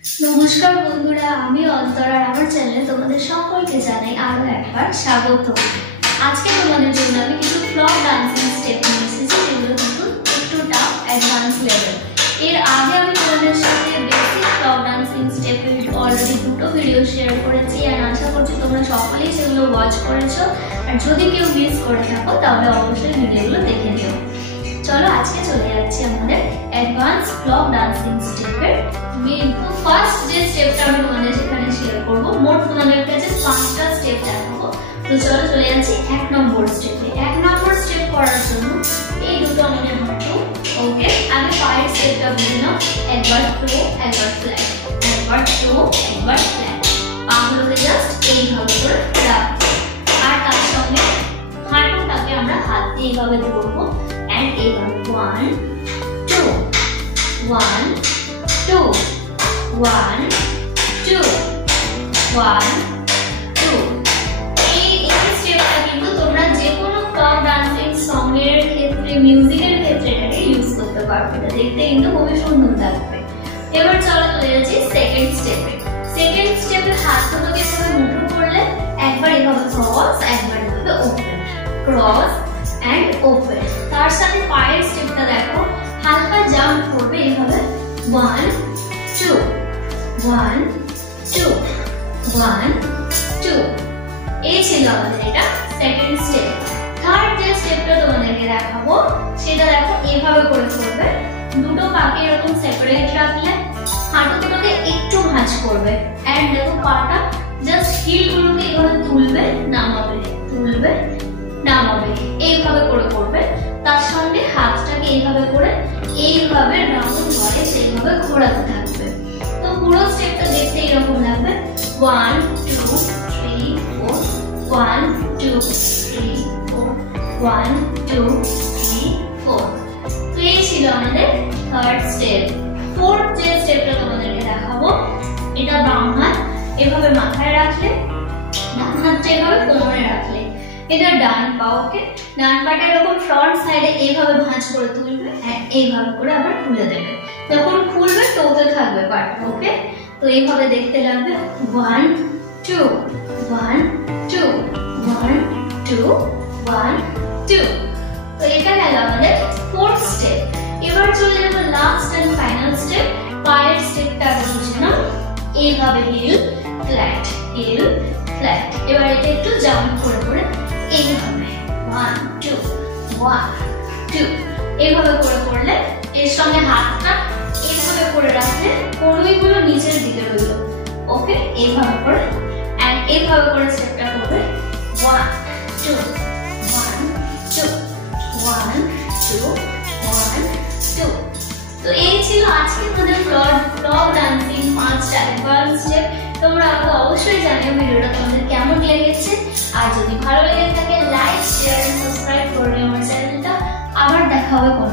নমস্কার বন্ধুরা, আমি অন্তরা আর আমার চ্যানেলে তোমাদের সকলকে জানাই আরো একবার স্বাগত। আজকে তোমাদের জন্য আমি কিছু ফ্লক ডান্সিং স্টেপ নিয়ে এসেছি, যেগুলো কিন্তু একটু টাফ অ্যাডভান্স লেভেল। এর আগে আমি তোমাদের সাথে বেসিক ফ্লক ডান্সিং স্টেপের অলরেডি দুটো ভিডিও শেয়ার করেছি, আর আশা করছি তোমরা সকলেই সেগুলো ওয়াচ করেছো। আর যদি কেউ মিস করে থাকো তাহলে অবশ্যই ভিডিওগুলো দেখে নিও। চলো আজকে চলে যাচ্ছি আমাদের অ্যাডভান্স ফ্লক ডান্সিং স্টেপের ফার্স্ট যে স্টেপটা আমি তোমাদের সেখানে শেয়ার করব। মোট তোমাদের কাছে 5টা স্টেপ দেখাবো। তো চলো চলে যাচ্ছি 1 নম্বর স্টেপে। 1 নম্বর স্টেপ করার জন্য এই দুটো আমাদের হাঁটু, ওকে। আমি পায়ের স্টেপটা বলে নাও, একবার ফ্লো একবার ফ্ল্যাট, একবার ফ্লো একবার ফ্ল্যাট। পাগুলোকে জাস্ট এইভাবে করে রাখবো, আর তার সঙ্গে হাঁটুটাকে আমরা হাত দিয়ে এইভাবে ধরবো। And এইভাবে 1 2 1 2 1 2 1 2। এই স্টেপটা কিন্তু তোমরা যে কোনো ফ্লক ডান্সিং সং এর ক্ষেত্রে, মিউজিকের ক্ষেত্রে এটাকে ইউজ করতে পারবে। এটা দেখতে কিন্তু খুবই সুন্দর লাগবে। এবার চলো চলে যাচ্ছি সেকেন্ড স্টেপে। সেকেন্ড স্টেপে হাত দুটোকে এভাবে মুঠো করলে একবার এভাবে ক্রস, একবার এভাবে ওপেন, ক্রস এন্ড ওপেন। তার সাথে পায়ের স্টেপটা দেখো, হালকা জাম্প করবে এইভাবে 1 2 1 2 1 2। এই ছিল আমাদের এটা সেকেন্ড স্টেপ। থার্ড যে স্টেপটা তোমাদেরকে দেখাবো সেটা দেখো, এইভাবে করে করবে। দুটো পাকে এরকম সেপারেট রাখলে হাঁটু দুটোকে একটু ভাঁজ করবে, এন্ড দেখো পাটা জাস্ট হিল গুলোকে এইভাবে তুলবে নামাবে, তুলবে নামাবে, এইভাবে করে করবে। তার সঙ্গে হাতটাকে এইভাবে করে এইভাবে রাউন্ড করে সেইভাবে ঘোরাতে থাকবে। তো পুরো স্টেপটা দেখতে এরকম লাগবে 1 2 3 4 1 2 3 4 1 2 3 4। তো এই ছিল আমাদের থার্ড স্টেপ। ফোর্থ যে স্টেপটা তোমাদেরকে দেখাবো, এটা বাম হাত এভাবে মাথায় রাখলে, ডান হাতটা এভাবে কোমরে রাখলে, এটা ডান পা, ওকে। ডান পাটা এরকম ফ্রন্ট সাইডে এইভাবে ভাঁজ করে তুলবে, এইভাবে করে আবার খুলে দেবে। যখন খুলবে টোতে থাকবে পাটা, ওকে। তো এইভাবে দেখতে লাগবে 1 2 1 2 1 2 1 2। তো এটা গেল আমাদের ফোর্থ স্টেপ। এবার চলে যাব লাস্ট এন্ড ফাইনাল স্টেপ। পায়ের স্টেপটা বুঝে নাও, এইভাবে হিল ফ্ল্যাট, হিল ফ্ল্যাট। এবার এটা একটু জাম্প করে করে এইভাবে 1 2 1 2 এইভাবে করে করলে, এর সঙ্গে হাতটা এইভাবে করে রাখলে কনুইগুলো নিচের দিকে রইল, ওকে। এইভাবে করে এন্ড এইভাবে করে স্টেপটা করবে 1 2 1 2 1 2 1 2। তো এই ছিল আজকে আমাদের ফ্লক ডান্সিং 5টা অ্যাডভান্স স্টেপ। তোমরা আমাকে অবশ্যই জানিও ভিডিওটা তোমাদের কেমন লেগেছে। আর যদি ভালো লেগে থাকে লাইক শেয়ার এন্ড সাবস্ক্রাইব করে নিও আমার চ্যানেলটা। আবার দেখা হবে কোনো